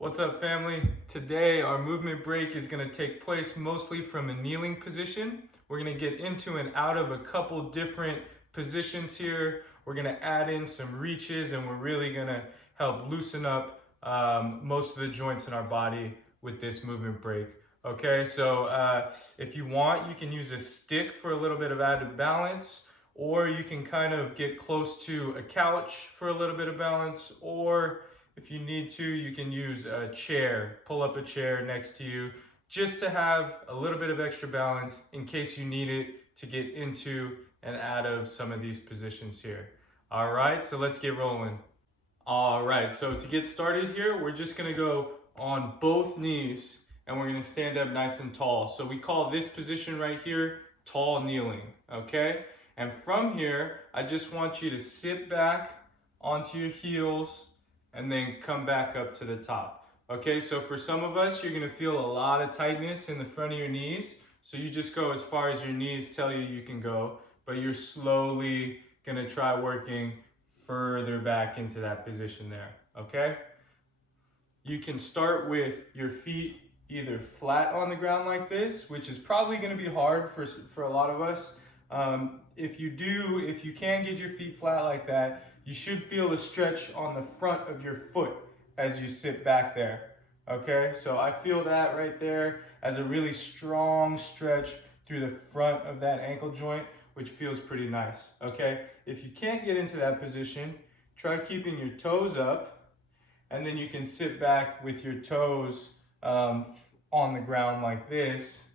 What's up, family? Today our movement break is going to take place mostly from a kneeling position. We're going to get into and out of a couple different positions here. We're going to add in some reaches, and we're really going to help loosen up most of the joints in our body with this movement break. Okay, so if you want, you can use a stick for a little bit of added balance, or you can kind of get close to a couch for a little bit of balance, or if you need to, you can use a chair, pull up a chair next to you, just to have a little bit of extra balance in case you need it to get into and out of some of these positions here. All right, so let's get rolling. All right, so to get started here, we're just gonna go on both knees and we're gonna stand up nice and tall. So we call this position right here tall kneeling, okay? And from here, I just want you to sit back onto your heels and then come back up to the top. Okay, so for some of us, you're gonna feel a lot of tightness in the front of your knees. So you just go as far as your knees tell you you can go, but you're slowly gonna try working further back into that position there, okay? You can start with your feet either flat on the ground like this, which is probably gonna be hard for a lot of us. If you can get your feet flat like that, you should feel a stretch on the front of your foot as you sit back there, okay? So I feel that right there as a really strong stretch through the front of that ankle joint, which feels pretty nice, okay? If you can't get into that position, try keeping your toes up, and then you can sit back with your toes on the ground like this,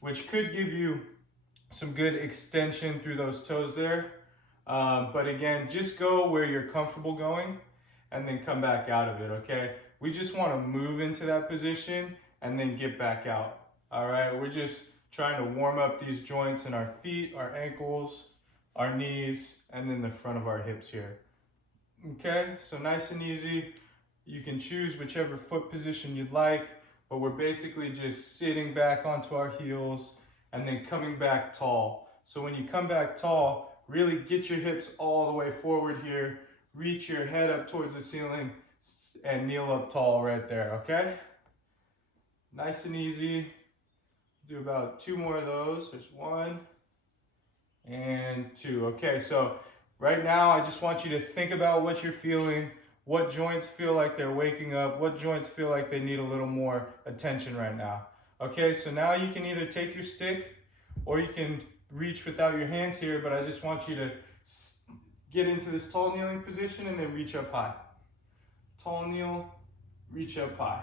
which could give you some good extension through those toes there. But again, just go where you're comfortable going and then come back out of it, okay? We just want to move into that position and then get back out, all right? We're just trying to warm up these joints in our feet, our ankles, our knees, and then the front of our hips here. Okay, so nice and easy. You can choose whichever foot position you'd like, but we're basically just sitting back onto our heels and then coming back tall. So when you come back tall, really get your hips all the way forward here, reach your head up towards the ceiling, and kneel up tall right there, okay? Nice and easy. Do about 2 more of those. There's 1 and 2. Okay, so right now I just want you to think about what you're feeling, what joints feel like they're waking up, what joints feel like they need a little more attention right now. Okay, so now you can either take your stick or you can reach without your hands here, but I just want you to get into this tall kneeling position and then reach up high. Tall kneel, reach up high.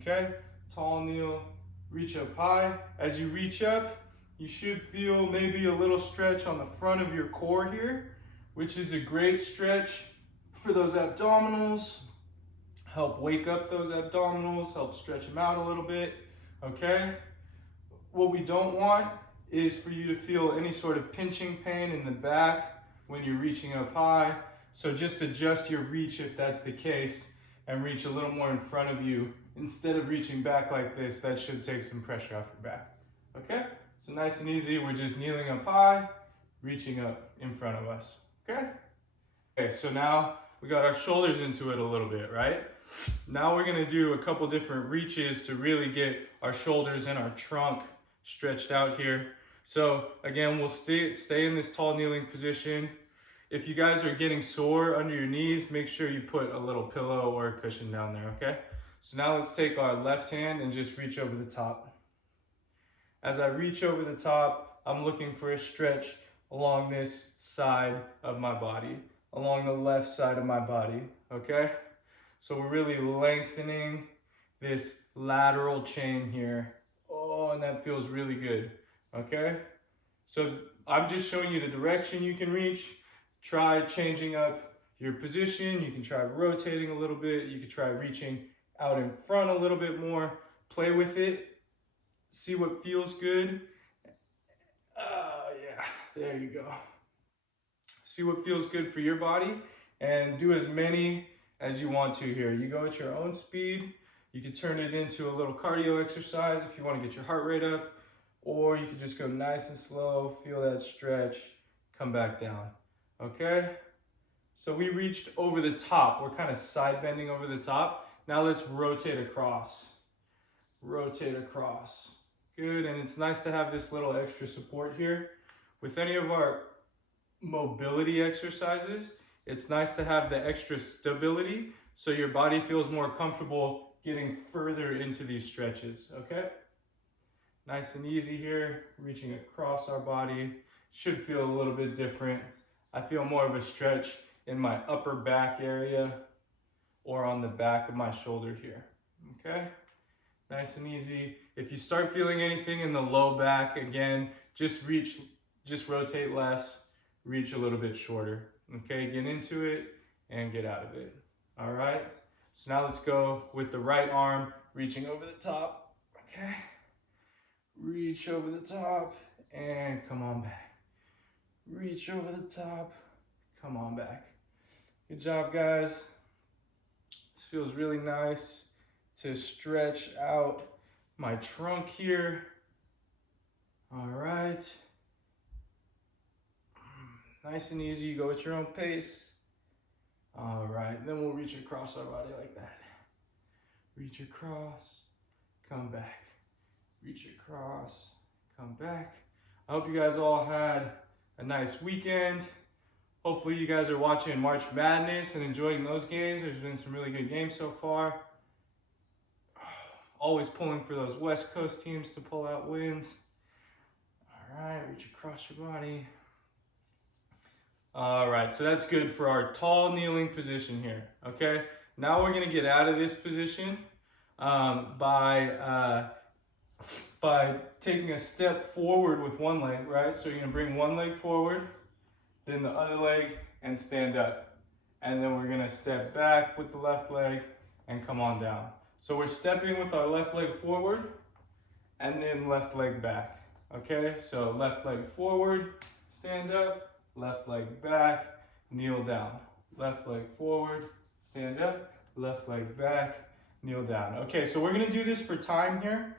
Okay? Tall kneel, reach up high. As you reach up, you should feel maybe a little stretch on the front of your core here, which is a great stretch for those abdominals. Help wake up those abdominals, help stretch them out a little bit. Okay? What we don't want is for you to feel any sort of pinching pain in the back when you're reaching up high. So just adjust your reach if that's the case and reach a little more in front of you. Instead of reaching back like this, that should take some pressure off your back. Okay? So nice and easy, we're just kneeling up high, reaching up in front of us. Okay? Okay, so now we got our shoulders into it a little bit, right? Now we're gonna do a couple different reaches to really get our shoulders and our trunk stretched out here. So again, we'll stay in this tall kneeling position. If you guys are getting sore under your knees, make sure you put a little pillow or a cushion down there, okay? So now let's take our left hand and just reach over the top. As I reach over the top, I'm looking for a stretch along this side of my body, along the left side of my body, okay? So we're really lengthening this lateral chain here. Oh, and that feels really good, okay? So I'm just showing you the direction you can reach. Try changing up your position. You can try rotating a little bit. You can try reaching out in front a little bit more. Play with it. See what feels good. Yeah, there you go. See what feels good for your body and do as many as you want to here. You go at your own speed. You can turn it into a little cardio exercise if you want to get your heart rate up, or you can just go nice and slow, feel that stretch, come back down, okay? So we reached over the top. We're kind of side bending over the top. Now let's rotate across. Rotate across. Good, and it's nice to have this little extra support here. With any of our mobility exercises, it's nice to have the extra stability so your body feels more comfortable getting further into these stretches, okay? Nice and easy here, reaching across our body. Should feel a little bit different. I feel more of a stretch in my upper back area or on the back of my shoulder here, okay? Nice and easy. If you start feeling anything in the low back, again, just rotate less, reach a little bit shorter, okay? Get into it and get out of it, all right? So now let's go with the right arm, reaching over the top, okay? Reach over the top and come on back. Reach over the top, come on back. Good job, guys. This feels really nice to stretch out my trunk here. All right. Nice and easy, you go at your own pace. All right, then we'll reach across our body like that. Reach across, come back. Reach across, come back. I hope you guys all had a nice weekend. Hopefully you guys are watching March Madness and enjoying those games. There's been some really good games so far. Always pulling for those West Coast teams to pull out wins. All right, reach across your body. All right, so that's good for our tall kneeling position here, okay? Now we're gonna get out of this position by taking a step forward with one leg, right? So you're gonna bring one leg forward, then the other leg, and stand up. And then we're gonna step back with the left leg and come on down. So we're stepping with our left leg forward, and then left leg back, okay? So left leg forward, stand up, left leg back, kneel down. Left leg forward, stand up, left leg back, kneel down. Okay, so we're gonna do this for time here.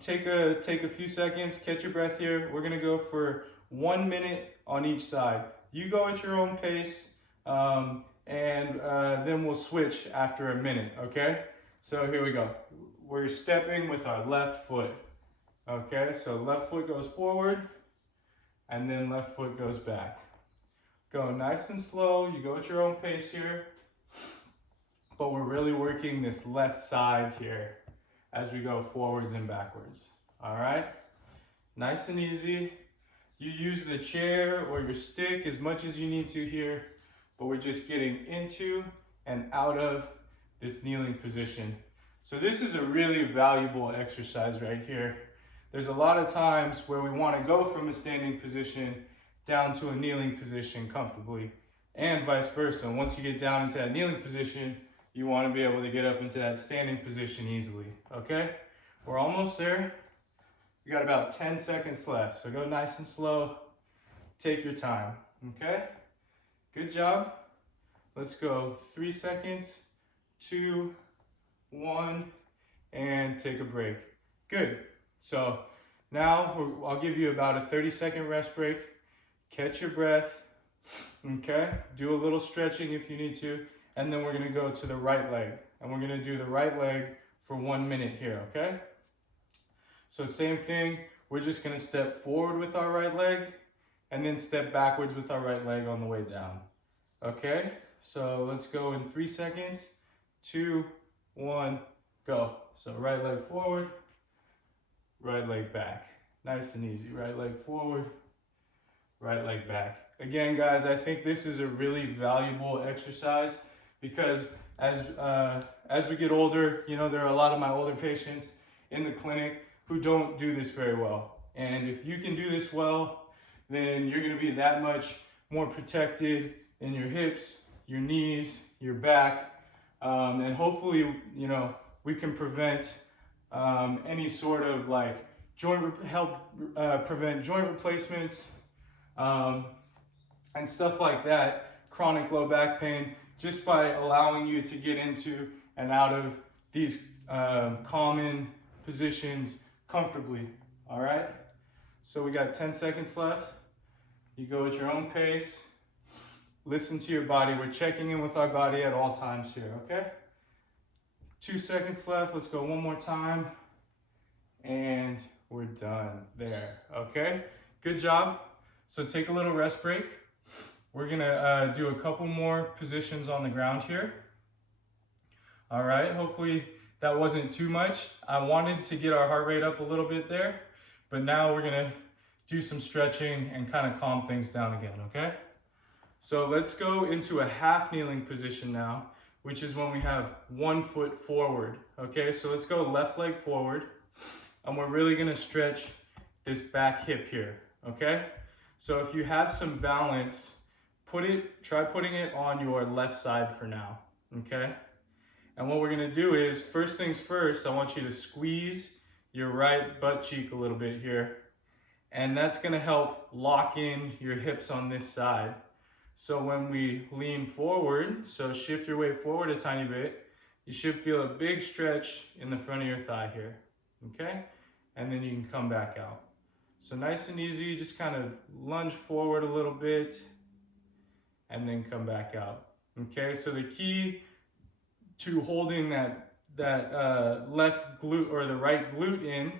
Take a few seconds, catch your breath here. We're gonna go for 1 minute on each side. You go at your own pace, and then we'll switch after a minute, okay? So here we go. We're stepping with our left foot, okay? So left foot goes forward, and then left foot goes back. Go nice and slow, you go at your own pace here, but we're really working this left side here as we go forwards and backwards, all right? Nice and easy. You use the chair or your stick as much as you need to here, but we're just getting into and out of this kneeling position. So this is a really valuable exercise right here. There's a lot of times where we want to go from a standing position down to a kneeling position comfortably, and vice versa. Once you get down into that kneeling position, you want to be able to get up into that standing position easily, okay? We're almost there. We got about 10 seconds left, so go nice and slow. Take your time, okay? Good job. Let's go 3 seconds, 2, 1, and take a break. Good. So now I'll give you about a 30-second rest break. Catch your breath, okay? Do a little stretching if you need to, and then we're gonna go to the right leg. And we're gonna do the right leg for 1 minute here, okay? So same thing, we're just gonna step forward with our right leg, and then step backwards with our right leg on the way down, okay? So let's go in 3 seconds, 2, 1, go. So right leg forward, right leg back. Nice and easy, right leg forward, right leg back. Again, guys, I think this is a really valuable exercise because as we get older, you know, there are a lot of my older patients in the clinic who don't do this very well. And if you can do this well, then you're gonna be that much more protected in your hips, your knees, your back, and hopefully, you know, we can prevent any sort of like prevent joint replacements and stuff like that, chronic low back pain, just by allowing you to get into and out of these common positions comfortably, all right? So we got 10 seconds left. You go at your own pace. Listen to your body. We're checking in with our body at all times here, okay? 2 seconds left. Let's go one more time. And we're done there, okay? Good job. So take a little rest break. We're gonna do a couple more positions on the ground here. All right, hopefully that wasn't too much. I wanted to get our heart rate up a little bit there, but now we're gonna do some stretching and kind of calm things down again, okay? So let's go into a half kneeling position now, which is when we have 1 foot forward, okay? So let's go left leg forward, and we're really gonna stretch this back hip here, okay? So if you have some balance, try putting it on your left side for now, okay? And what we're gonna do is, first things first, I want you to squeeze your right butt cheek a little bit here. And that's gonna help lock in your hips on this side. So when we lean forward, so shift your weight forward a tiny bit, you should feel a big stretch in the front of your thigh here, okay? And then you can come back out. So nice and easy, just kind of lunge forward a little bit and then come back out. Okay, so the key to holding that left glute or the right glute in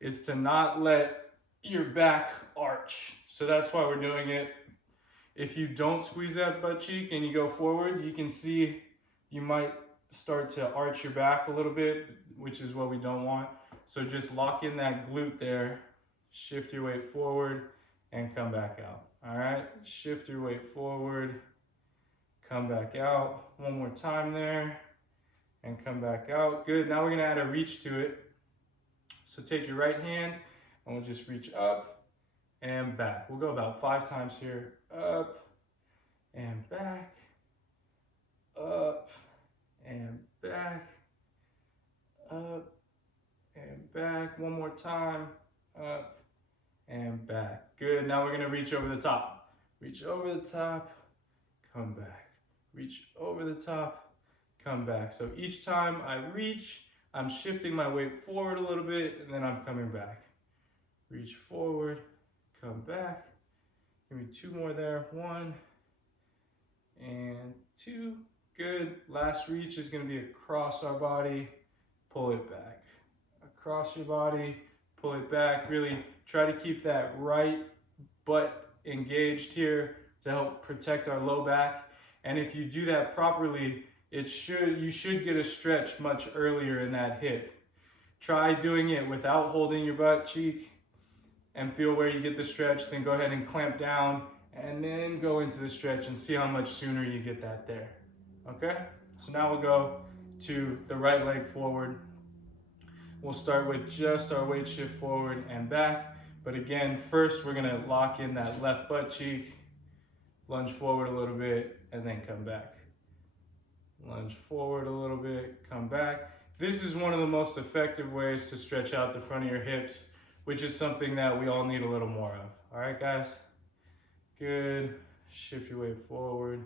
is to not let your back arch. So that's why we're doing it. If you don't squeeze that butt cheek and you go forward, you can see you might start to arch your back a little bit, which is what we don't want. So just lock in that glute there, shift your weight forward and come back out. All right, shift your weight forward, come back out. One more time there and come back out. Good, now we're gonna add a reach to it. So take your right hand and we'll just reach up and back. We'll go about 5 times here. Up and back, up and back, up and back. One more time, up and back. Good, now we're gonna reach over the top. Reach over the top, come back. Reach over the top, come back. So each time I reach, I'm shifting my weight forward a little bit and then I'm coming back. Reach forward, come back. Give me 2 more there. 1 and 2. Good. Last reach is going to be across our body. Pull it back. Across your body. Pull it back. Really try to keep that right butt engaged here to help protect our low back. And if you do that properly, you should get a stretch much earlier in that hip. Try doing it without holding your butt cheek and feel where you get the stretch, then go ahead and clamp down and then go into the stretch and see how much sooner you get that there, okay? So now we'll go to the right leg forward. We'll start with just our weight shift forward and back, but again, first we're gonna lock in that left butt cheek, lunge forward a little bit, and then come back. Lunge forward a little bit, come back. This is one of the most effective ways to stretch out the front of your hips, which is something that we all need a little more of. All right, guys? Good. Shift your weight forward,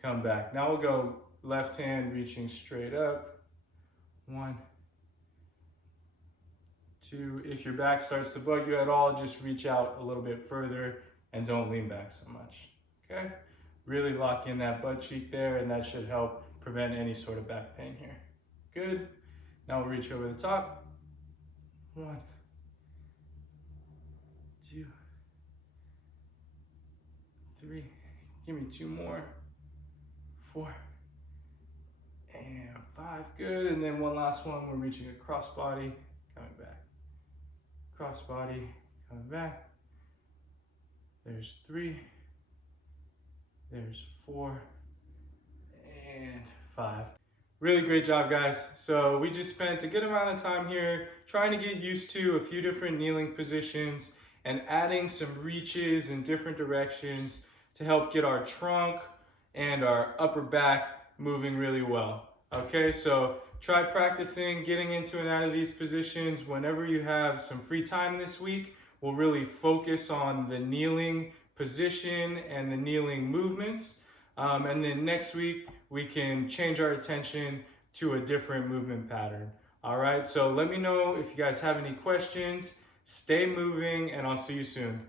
come back. Now we'll go left hand reaching straight up. 1, 2. If your back starts to bug you at all, just reach out a little bit further and don't lean back so much, okay? Really lock in that butt cheek there and that should help prevent any sort of back pain here. Good. Now we'll reach over the top. 1, 2, 3, give me 2 more, 4, and 5, good. And then one last one, we're reaching across body, coming back. Cross body, coming back. There's 3, there's 4, and 5. Really great job, guys. So we just spent a good amount of time here trying to get used to a few different kneeling positions and adding some reaches in different directions to help get our trunk and our upper back moving really well. Okay, so try practicing getting into and out of these positions whenever you have some free time this week. We'll really focus on the kneeling position and the kneeling movements. And then next week, we can change our attention to a different movement pattern. All right, so let me know if you guys have any questions. Stay moving, and I'll see you soon.